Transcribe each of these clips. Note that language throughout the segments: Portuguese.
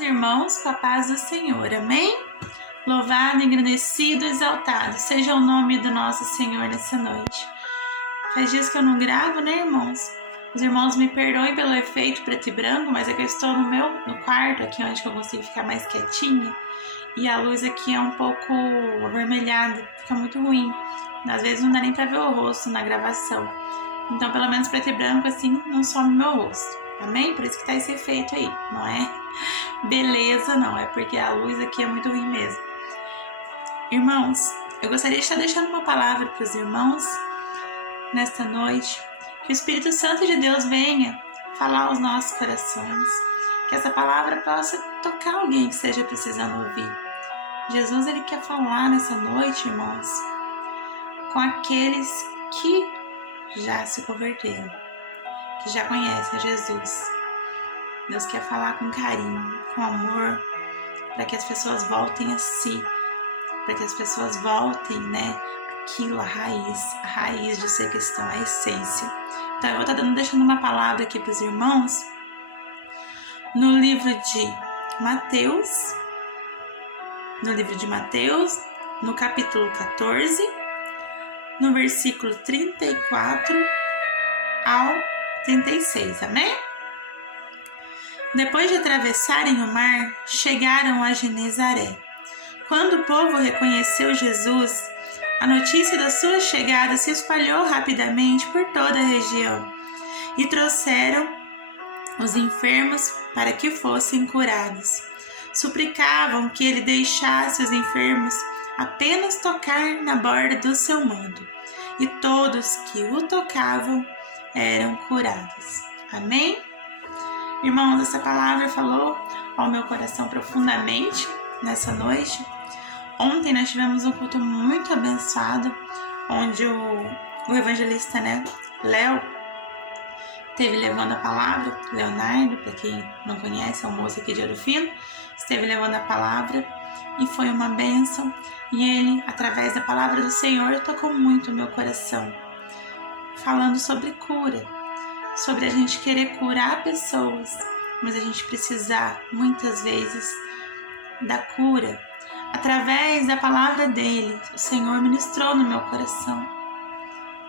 meus irmãos, com a paz do Senhor, amém? Louvado, engrandecido, exaltado seja o nome do nosso Senhor nessa noite. Faz dias que eu não gravo, né, irmãos? Os irmãos me perdoem pelo efeito preto e branco, mas é que eu estou no quarto, aqui onde eu consigo ficar mais quietinha, e a luz aqui é um pouco avermelhada, fica muito ruim. Às vezes não dá nem pra ver o rosto na gravação. Então, pelo menos preto e branco, assim, não some meu rosto. Amém? Por isso que tá esse efeito aí. Não é beleza, não. É porque a luz aqui é muito ruim mesmo. Irmãos, eu gostaria de estar deixando uma palavra para os irmãos nesta noite. Que o Espírito Santo de Deus venha falar aos nossos corações. Que essa palavra possa tocar alguém que esteja precisando ouvir. Jesus, ele quer falar nessa noite, irmãos, com aqueles que já se converteram, que já conhecem a Jesus. Deus quer falar com carinho, com amor, para que as pessoas voltem a si, para que as pessoas voltem, né, aquilo, a raiz de ser cristão, a essência. Então eu vou estar deixando uma palavra aqui para os irmãos, no livro de Mateus, no capítulo 14, no versículo 34 ao 36, amém? Depois de atravessarem o mar, chegaram a Genezaré. Quando o povo reconheceu Jesus, a notícia da sua chegada se espalhou rapidamente por toda a região e trouxeram os enfermos para que fossem curados. Suplicavam que ele deixasse os enfermos apenas tocar na borda do seu manto, e todos que o tocavam eram curados. Amém? Irmãos, essa palavra falou ao meu coração profundamente nessa noite. Ontem nós tivemos um culto muito abençoado, onde o evangelista, né, Léo, esteve levando a palavra. Leonardo, para quem não conhece, é um moço aqui de Ouro Fino, esteve levando a palavra e foi uma bênção. E ele, através da palavra do Senhor, tocou muito o meu coração, falando sobre cura, sobre a gente querer curar pessoas, mas a gente precisar, muitas vezes, da cura. Através da palavra dele, o Senhor ministrou no meu coração.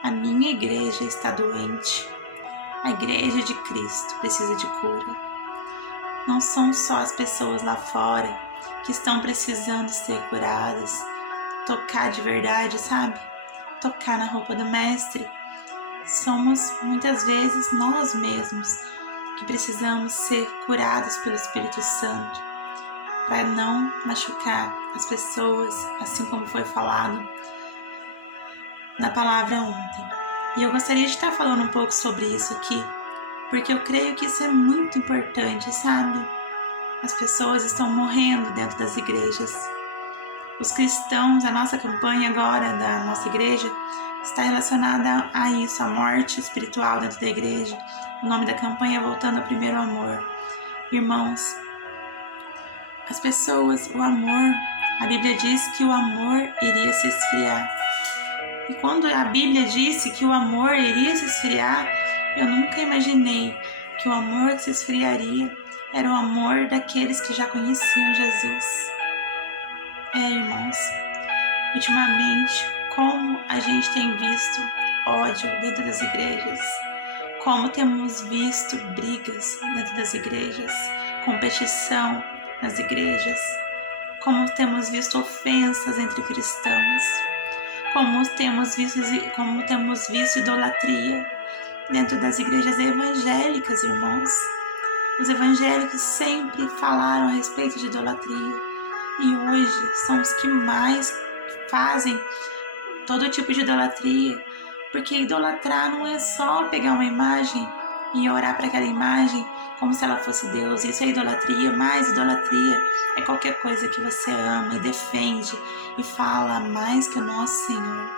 A minha igreja está doente. A igreja de Cristo precisa de cura. Não são só as pessoas lá fora que estão precisando ser curadas, tocar de verdade, sabe? Tocar na roupa do Mestre. Somos muitas vezes nós mesmos que precisamos ser curados pelo Espírito Santo, para não machucar as pessoas, assim como foi falado na palavra ontem. E eu gostaria de estar falando um pouco sobre isso aqui, porque eu creio que isso é muito importante, sabe? As pessoas estão morrendo dentro das igrejas. Os cristãos, a nossa campanha agora da nossa igreja está relacionada a isso, a morte espiritual dentro da igreja. O nome da campanha é Voltando ao Primeiro Amor. Irmãos, as pessoas, o amor, a Bíblia diz que o amor iria se esfriar. E quando a Bíblia disse que o amor iria se esfriar, eu nunca imaginei que o amor que se esfriaria era o amor daqueles que já conheciam Jesus. Irmãos, ultimamente, como a gente tem visto ódio dentro das igrejas, como temos visto brigas dentro das igrejas, competição nas igrejas, como temos visto ofensas entre cristãos, como temos visto idolatria dentro das igrejas evangélicas, irmãos. Os evangélicos sempre falaram a respeito de idolatria e hoje são os que mais fazem todo tipo de idolatria, porque idolatrar não é só pegar uma imagem e orar para aquela imagem como se ela fosse Deus. Isso é idolatria, mas idolatria é qualquer coisa que você ama e defende e fala mais que o nosso Senhor.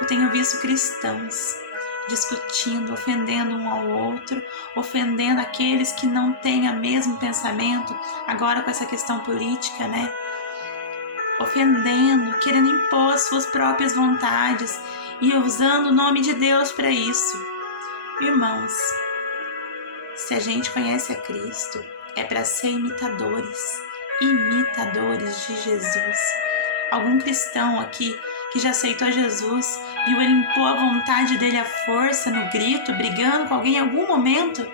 Eu tenho visto cristãos discutindo, ofendendo um ao outro, ofendendo aqueles que não têm o mesmo pensamento, agora com essa questão política, né? Ofendendo, querendo impor suas próprias vontades e usando o nome de Deus para isso. Irmãos, se a gente conhece a Cristo, é para ser imitadores de Jesus. Algum cristão aqui que já aceitou Jesus, viu ele impor a vontade dele à força, no grito, brigando com alguém em algum momento?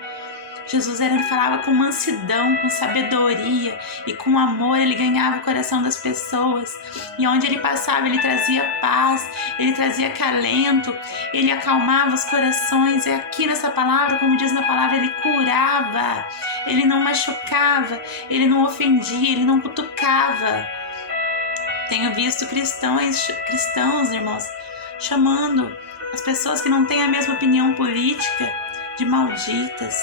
Jesus ele falava com mansidão, com sabedoria e com amor, ele ganhava o coração das pessoas. E onde ele passava, ele trazia paz, ele trazia acalento, ele acalmava os corações. E aqui nessa palavra, como diz na palavra, ele curava, ele não machucava, ele não ofendia, ele não cutucava. Tenho visto cristãos, irmãos, chamando as pessoas que não têm a mesma opinião política de malditas,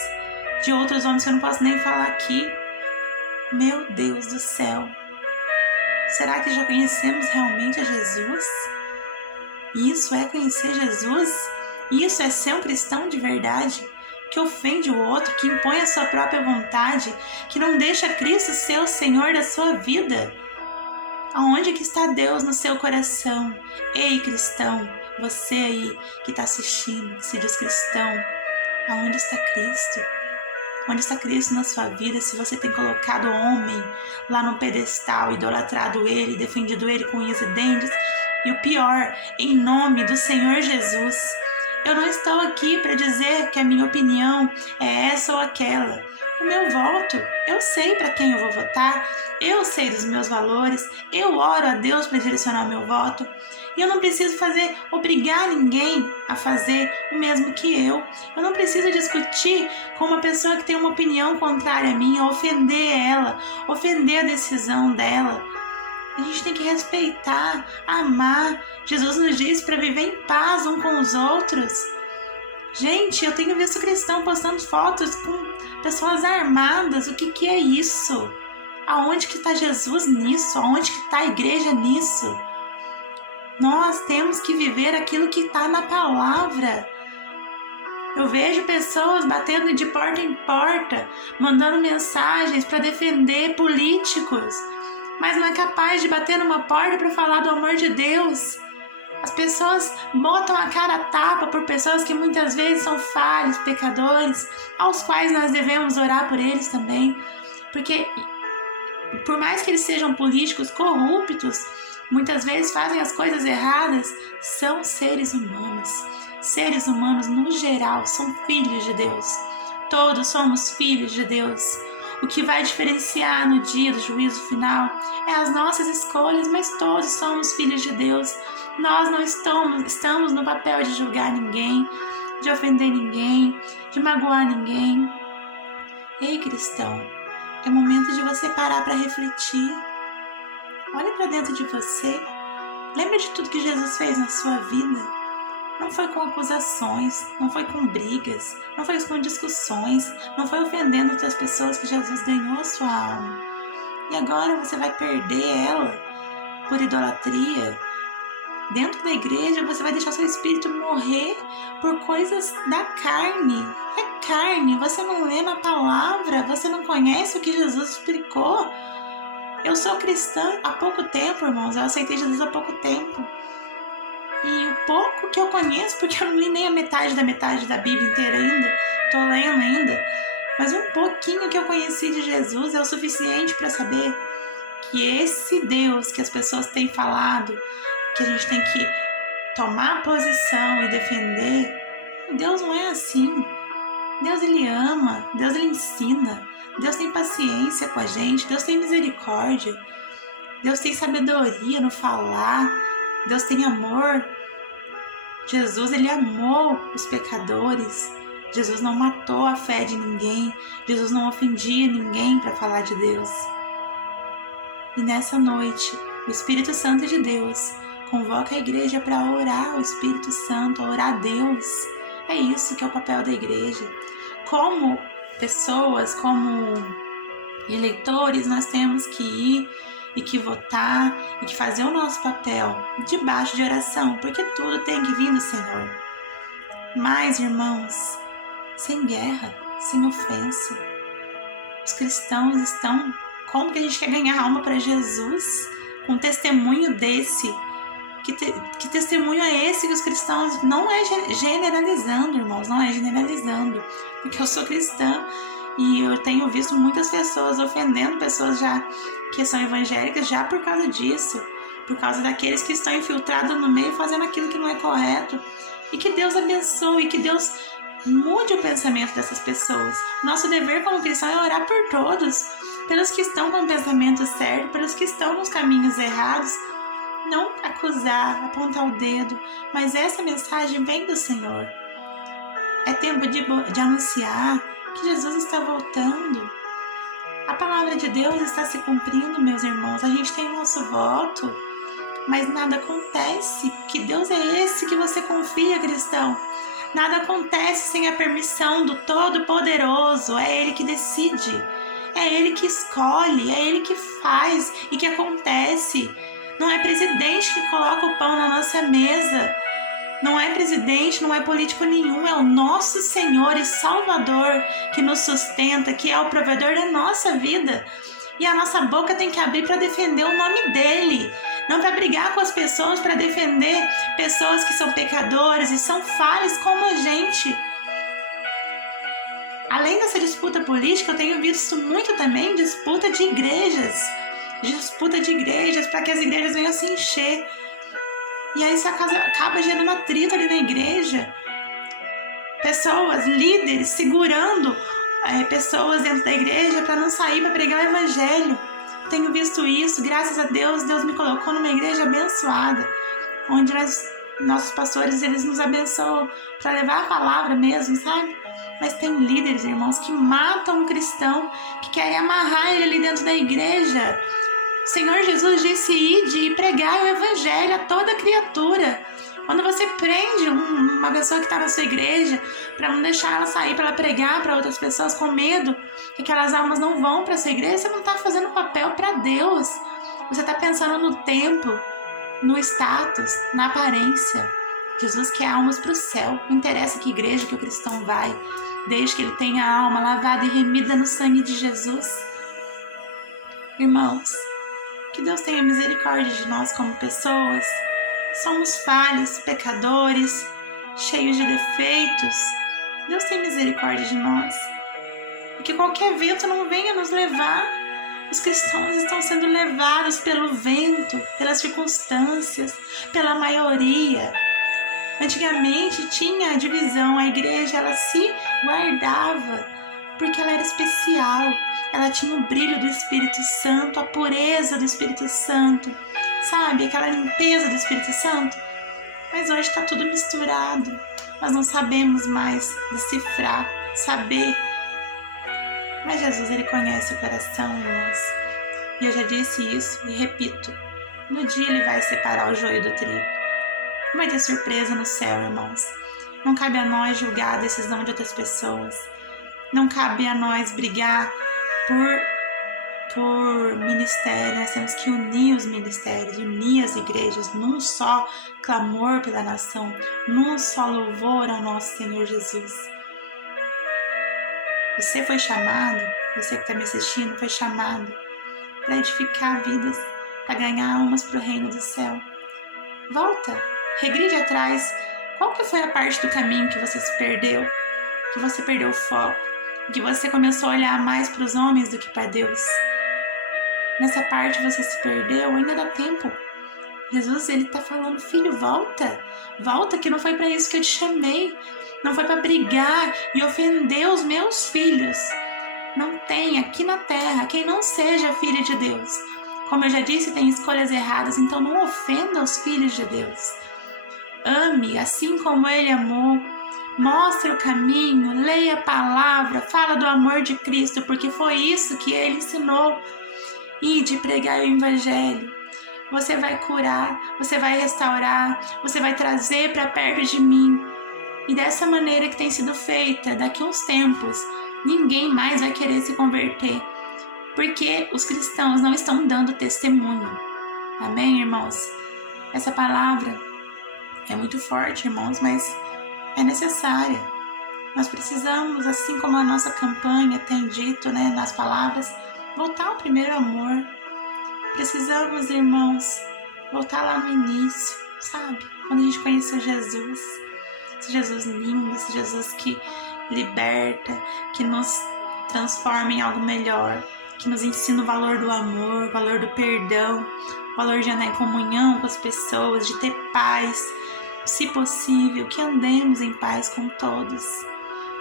de outros homens que eu não posso nem falar aqui. Meu Deus do céu! Será que já conhecemos realmente a Jesus? Isso é conhecer Jesus? Isso é ser um cristão de verdade? Que ofende o outro, que impõe a sua própria vontade, que não deixa Cristo ser o Senhor da sua vida? Aonde que está Deus no seu coração? Ei, cristão, você aí que está assistindo, que se diz cristão, aonde está Cristo? Onde está Cristo na sua vida? Se você tem colocado o homem lá no pedestal, idolatrado ele, defendido ele com unhas e dentes, e o pior, em nome do Senhor Jesus. Eu não estou aqui para dizer que a minha opinião é essa ou aquela. O meu voto, eu sei para quem eu vou votar, eu sei dos meus valores, eu oro a Deus para direcionar o meu voto. E eu não preciso obrigar ninguém a fazer o mesmo que eu. Eu não preciso discutir com uma pessoa que tem uma opinião contrária a mim, ofender ela, ofender a decisão dela. A gente tem que respeitar, amar. Jesus nos diz para viver em paz uns com os outros. Gente, eu tenho visto cristão postando fotos com pessoas armadas. O que é isso? Aonde que está Jesus nisso? Aonde que está a igreja nisso? Nós temos que viver aquilo que está na palavra. Eu vejo pessoas batendo de porta em porta, mandando mensagens para defender políticos, mas não é capaz de bater numa porta para falar do amor de Deus. As pessoas botam a cara a tapa por pessoas que muitas vezes são falhos, pecadores, aos quais nós devemos orar por eles também, porque por mais que eles sejam políticos corruptos, muitas vezes fazem as coisas erradas, são seres humanos. Seres humanos, no geral, são filhos de Deus. Todos somos filhos de Deus. O que vai diferenciar no dia do juízo final é as nossas escolhas, mas todos somos filhos de Deus. Nós não estamos no papel de julgar ninguém, de ofender ninguém, de magoar ninguém. Ei, cristão, é momento de você parar para refletir. Olhe para dentro de você. Lembra de tudo que Jesus fez na sua vida. Não foi com acusações, não foi com brigas, não foi com discussões, não foi ofendendo outras pessoas que Jesus ganhou a sua alma. E agora você vai perder ela por idolatria. Dentro da igreja você vai deixar seu espírito morrer por coisas da carne. É carne, você não lê na palavra, você não conhece o que Jesus explicou. Eu sou cristã há pouco tempo, irmãos, eu aceitei Jesus há pouco tempo. E o pouco que eu conheço, porque eu não li nem a metade da Bíblia inteira ainda, tô lendo ainda, mas um pouquinho que eu conheci de Jesus é o suficiente para saber que esse Deus que as pessoas têm falado, que a gente tem que tomar posição e defender, Deus não é assim. Deus, Ele ama, Deus, Ele ensina, Deus tem paciência com a gente, Deus tem misericórdia, Deus tem sabedoria no falar, Deus tem amor. Jesus, Ele amou os pecadores. Jesus não matou a fé de ninguém. Jesus não ofendia ninguém para falar de Deus. E nessa noite, o Espírito Santo de Deus convoca a igreja para orar ao Espírito Santo, a orar a Deus. É isso que é o papel da igreja. Como pessoas, como eleitores, nós temos que ir e que votar e que fazer o nosso papel debaixo de oração, porque tudo tem que vir do Senhor. Mas, irmãos, sem guerra, sem ofensa. Os cristãos estão... Como que a gente quer ganhar alma para Jesus com um testemunho desse? Que testemunho é esse que os cristãos... Não é generalizando, irmãos, não é generalizando. Porque eu sou cristã E eu tenho visto muitas pessoas ofendendo pessoas já que são evangélicas já por causa disso, por causa daqueles que estão infiltrados no meio fazendo aquilo que não é correto. E que Deus abençoe, que Deus mude o pensamento dessas pessoas. Nosso dever como cristão é orar por todos, pelos que estão com o pensamento certo, pelos que estão nos caminhos errados. Não acusar, apontar o dedo, mas essa mensagem vem do Senhor. É tempo de anunciar que Jesus está voltando. A palavra de Deus está se cumprindo, meus irmãos. A gente tem o nosso voto, mas nada acontece. Que Deus é esse que você confia, cristão? Nada acontece sem a permissão do Todo-Poderoso. É Ele que decide, é Ele que escolhe, é Ele que faz e que acontece. Não é presidente que coloca o pão na nossa mesa. Não é presidente, não é político nenhum. É o nosso Senhor e Salvador que nos sustenta, que é o provedor da nossa vida. E a nossa boca tem que abrir para defender o nome dEle. Não para brigar com as pessoas, para defender pessoas que são pecadoras e são falhas como a gente. Além dessa disputa política, eu tenho visto muito também disputa de igrejas. Disputa de igrejas para que as igrejas venham a se encher. E aí isso acaba gerando atrito ali na igreja. Pessoas, líderes, segurando pessoas dentro da igreja para não sair para pregar o evangelho. Tenho visto isso, graças a Deus, Deus me colocou numa igreja abençoada, onde nossos pastores, eles nos abençoam para levar a palavra mesmo, sabe? Mas tem líderes, irmãos, que matam um cristão, que querem amarrar ele ali dentro da igreja. O Senhor Jesus disse: ide e pregai o evangelho a toda criatura. Quando você prende uma pessoa que está na sua igreja para não deixar ela sair para ela pregar para outras pessoas com medo que aquelas almas não vão para a sua igreja, você não está fazendo papel para Deus. Você está pensando no tempo, no status, na aparência. Jesus quer almas para o céu. Não interessa que igreja que o cristão vai, desde que ele tenha a alma lavada e remida no sangue de Jesus. Irmãos, que Deus tenha misericórdia de nós como pessoas. Somos falhos, pecadores, cheios de defeitos. Deus tem misericórdia de nós. E que qualquer vento não venha nos levar. Os cristãos estão sendo levados pelo vento, pelas circunstâncias, pela maioria. Antigamente tinha a divisão, a igreja ela se guardava porque ela era especial. Ela tinha o brilho do Espírito Santo, a pureza do Espírito Santo, sabe? Aquela limpeza do Espírito Santo. Mas hoje está tudo misturado. Nós não sabemos mais decifrar, saber. Mas Jesus, Ele conhece o coração, irmãos. E eu já disse isso e repito. No dia Ele vai separar o joio do trigo. Não vai ter surpresa no céu, irmãos. Não cabe a nós julgar a decisão de outras pessoas. Não cabe a nós brigar por ministério. Nós temos que unir os ministérios, unir as igrejas num só clamor pela nação, num só louvor ao nosso Senhor Jesus. Você foi chamado, você que está me assistindo, foi chamado para edificar vidas, para ganhar almas para o reino do céu. Volta, regride atrás. Qual que foi a parte do caminho que você se perdeu? Que você perdeu o foco? Que você começou a olhar mais para os homens do que para Deus? Nessa parte você se perdeu, ainda dá tempo. Jesus, Ele está falando: filho, volta. Volta, que não foi para isso que eu te chamei. Não foi para brigar e ofender os meus filhos. Não tem aqui na terra quem não seja filho de Deus. Como eu já disse, tem escolhas erradas, então não ofenda os filhos de Deus. Ame assim como Ele amou. Mostre o caminho, leia a palavra, fala do amor de Cristo, porque foi isso que Ele ensinou. Ide pregar o evangelho. Você vai curar, você vai restaurar, você vai trazer para perto de mim. E dessa maneira que tem sido feita, daqui a uns tempos, ninguém mais vai querer se converter, porque os cristãos não estão dando testemunho. Amém, irmãos? Essa palavra é muito forte, irmãos, mas é necessária. Nós precisamos, assim como a nossa campanha tem dito, nas palavras, voltar ao primeiro amor. Precisamos, irmãos, voltar lá no início, sabe? Quando a gente conheceu Jesus. Esse Jesus lindo, esse Jesus que liberta, que nos transforma em algo melhor, que nos ensina o valor do amor, o valor do perdão, o valor de andar em comunhão com as pessoas, de ter paz, se possível, que andemos em paz com todos.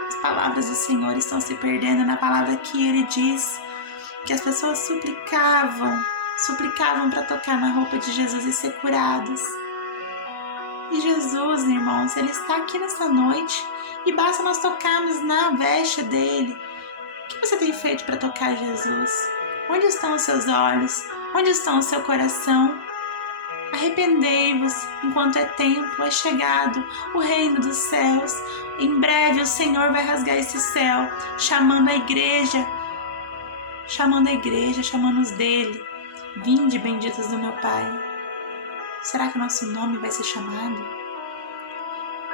As palavras do Senhor estão se perdendo na palavra que Ele diz, que as pessoas suplicavam para tocar na roupa de Jesus e ser curados. E Jesus, irmãos, Ele está aqui nessa noite e basta nós tocarmos na veste dEle. O que você tem feito para tocar Jesus? Onde estão os seus olhos? Onde está o seu coração? Arrependei-vos, enquanto é tempo, é chegado o reino dos céus. Em breve o Senhor vai rasgar esse céu, chamando a igreja, chamando-os dele. Vinde, benditos do meu Pai. Será que o nosso nome vai ser chamado?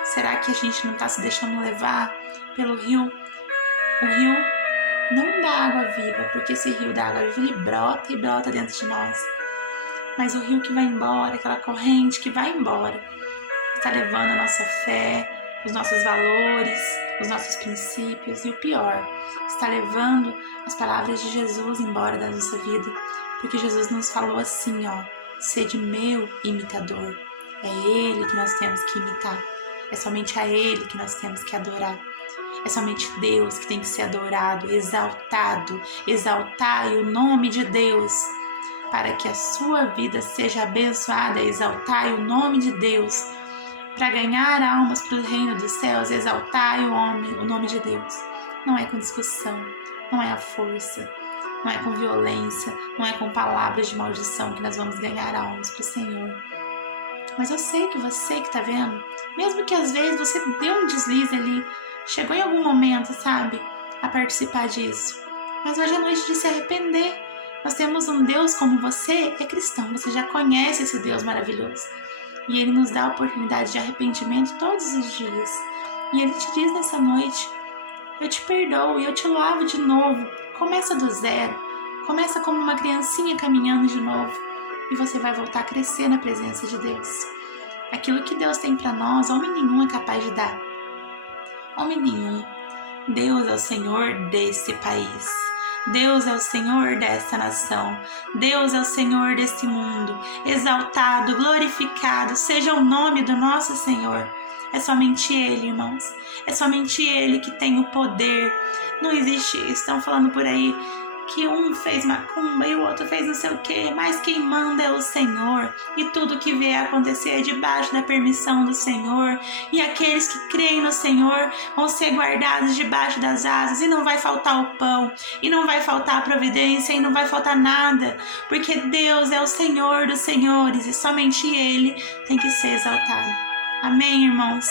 Será que a gente não está se deixando levar pelo rio? O rio não dá água viva, porque esse rio da água viva, ele brota e brota dentro de nós. Mas o rio que vai embora, aquela corrente que vai embora, está levando a nossa fé, os nossos valores, os nossos princípios e o pior, está levando as palavras de Jesus embora da nossa vida, porque Jesus nos falou assim, sede meu imitador. É Ele que nós temos que imitar, é somente a Ele que nós temos que adorar. É somente Deus que tem que ser adorado, exaltado. Exaltai o nome de Deus para que a sua vida seja abençoada. Exaltai o nome de Deus para ganhar almas para o reino dos céus. Exaltai o nome de Deus. Não é com discussão, não é a força, não é com violência, não é com palavras de maldição que nós vamos ganhar almas para o Senhor. Mas eu sei que você que está vendo, mesmo que às vezes você deu um deslize ali, chegou em algum momento, sabe, a participar disso. Mas hoje é noite de se arrepender. Nós temos um Deus como você, é cristão, você já conhece esse Deus maravilhoso. E Ele nos dá a oportunidade de arrependimento todos os dias. E Ele te diz nessa noite, eu te perdoo e eu te lavo de novo. Começa do zero, começa como uma criancinha caminhando de novo. E você vai voltar a crescer na presença de Deus. Aquilo que Deus tem para nós, homem nenhum é capaz de dar. Homem nenhum. Deus é o Senhor desse país. Deus é o Senhor dessa nação. Deus é o Senhor desse mundo. Exaltado, glorificado seja o nome do nosso Senhor. É somente Ele, irmãos. É somente Ele que tem o poder. Não existe, estão falando por aí que um fez macumba e o outro fez não sei o que, mas quem manda é o Senhor, e tudo que vier a acontecer é debaixo da permissão do Senhor, e aqueles que creem no Senhor vão ser guardados debaixo das asas, e não vai faltar o pão, e não vai faltar a providência, e não vai faltar nada, porque Deus é o Senhor dos senhores, e somente Ele tem que ser exaltado. Amém, irmãos?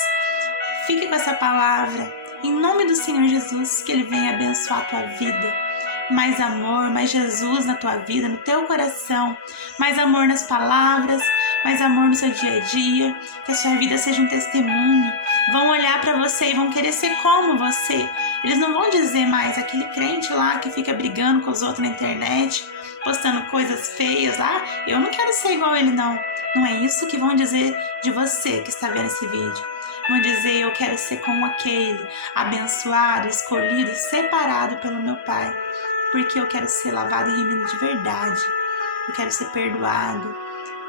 Fique com essa palavra, em nome do Senhor Jesus, que Ele venha abençoar a tua vida. Mais amor, mais Jesus na tua vida, no teu coração, mais amor nas palavras, mais amor no seu dia a dia, que a sua vida seja um testemunho. Vão olhar para você e vão querer ser como você. Eles não vão dizer mais aquele crente lá que fica brigando com os outros na internet, postando coisas feias lá, eu não quero ser igual ele não. Não é isso que vão dizer de você que está vendo esse vídeo. Vão dizer, eu quero ser como aquele, abençoado, escolhido, separado pelo meu Pai. Porque eu quero ser lavado e remido de verdade. Eu quero ser perdoado.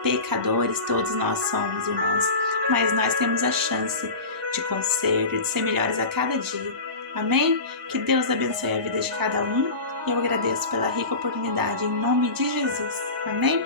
Pecadores todos nós somos, irmãos. Mas nós temos a chance de conserto, de ser melhores a cada dia. Amém? Que Deus abençoe a vida de cada um. E eu agradeço pela rica oportunidade em nome de Jesus. Amém?